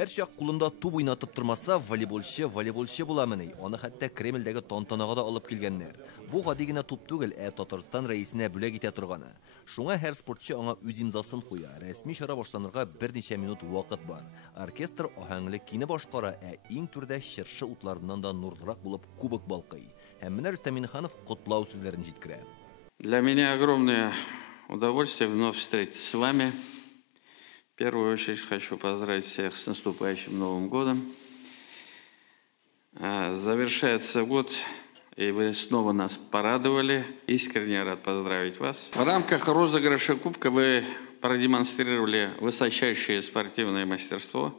Her şak kulunda tup oynatıp durmasa voleybolchi bulamını. Onu hatta Kremldagi tantanaga da alıp kelgenler. Bu gadigina tup tugul, Tataristan reisine bülek ite turgаны. Şuna her sportçı ona üz imzaсын koya. Resmi şara başlanırga bir neçe minut vakit var. Orkestr ahangli kini başkara, eng türde şirşi utlarından da nurdırak bulup kubok balkay. Hemmine Rüstem Minixanov kutlav sözlerini jitkire. Для меня огромное удовольствие вновь встретиться с вами. В первую очередь хочу поздравить всех с наступающим Новым годом. Завершается год, и вы снова нас порадовали. Искренне рад поздравить вас. В рамках розыгрыша кубка вы продемонстрировали высочайшее спортивное мастерство,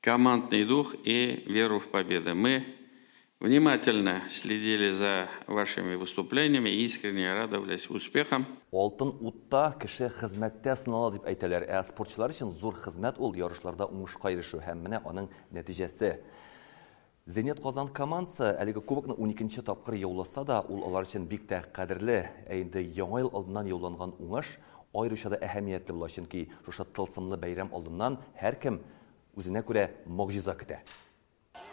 командный дух и веру в победу. Мы внимательно следили за вашими выступлениями и искренне радовались успехам. Алтын утта кеше хезмәттә сынала дип әйтәләр. Спортчылар өчен зур хезмәт ул ярышларда уңышка ирешү һәм менә аның нәтиҗәсе. Зенит Казан командасы әлеге кубокны 12нче тапкыр яуласа да, ул алар өчен бик тә кадерле. Инде яңа ел алдыннан яуланган уңыш аеруча да әһәмиятле була, чөнки шушы тылсымлы бәйрәм алдыннан һәркем үзенә күрә могҗиза көтә.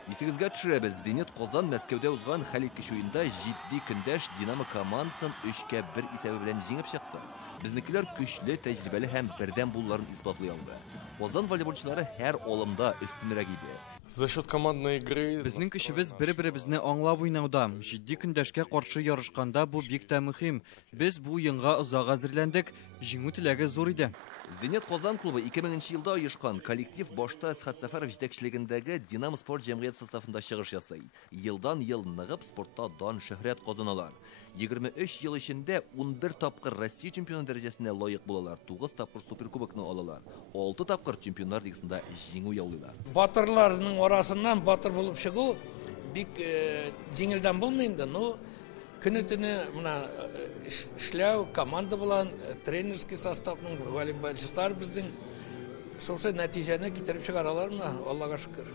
Исегезгә төшерәбез, Зенит Казан Мәскәүдә узган хәл иткеч уенда җитди көндәш Динамо командасын 3-1 исәбе белән җиңеп чыкты. Безнекеләр көчле, тәҗрибәле һәм бердәм булуларын исбатлый алды. Казан волейболчылары һәр алымда өстенрәк иде. За счет командной игры Безнең кешебез бер-беребезне аңлап уйнауда, җитди көндәшкә каршы ярышканда бу бик тә мөһим. Без бу уенга озак әзерләндек, җиңү теләге зур иде. Зенит Казан клубы 2000 елда оешкан коллектив башта Әсхат Сәфәров җитәкчелегендәге Динамо спорт җәмгыять составында чыгыш ясый. Елдан-ел ныгып спортта дан шөһрәт казаналар. 23 ел эчендә 11 тапкыр Россия чемпионы дәрәҗәсенә лаек булалар, 9 тапкыр суперкубокны алалар, 6 тапкыр чемпионнар лигасында җиңү яулыйлар. Батырларның арасыннан батыр булып чыгу бик җиңелдән булмый инде. Күні-түні эшләү, команда белән, тренерский составның, волейболчылар безнең шушы нәтиҗәне китереп чыгаралар, Аллага шөкер.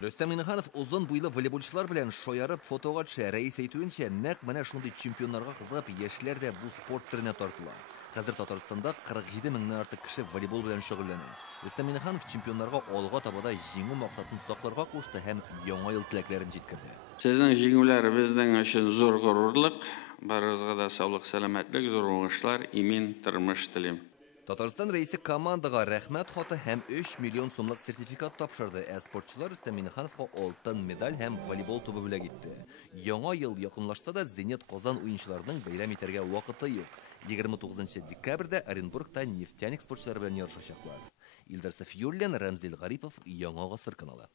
Рөстәм Миниханов узын буйлы волейболчылар белән шаярып фотога төшә. Рәис әйтүенчә, нәкъ менә шундый чемпионнарга кызыгып, яшьләр дә бу спорт төренә тартыла. Хәзер Татарстанда 47 меңнән артык кеше волейбол белән шөгыльләнә. Рөстәм Миниханов чемпионнарга алга табада җиңү максатын сакларга кушты һәм яңа ел теләкләрен җиткерде. Сезнең җиңүләр безнең өчен зур горурлык, барыгызга да саулык, сәламәтлек, зур уңышлар, имин тормыш телим. Татарстан рәисе командага рәхмәт хаты һәм 3 миллион сумлык сертификат тапшырды. Спортчылар Рөстәм Минихановка алтын медаль һәм волейбол тубы бүләк итте. Яңа ел якынлашса да Зенит Казан уенчыларының бәйрәм итәргә вакыты юк. 29 декабрьдә Оренбургта нефтяник спортчылары белән ярышачаклар. Илдар Сафиуллин, Рамзил Гарипов, Яңа гасыр каналы.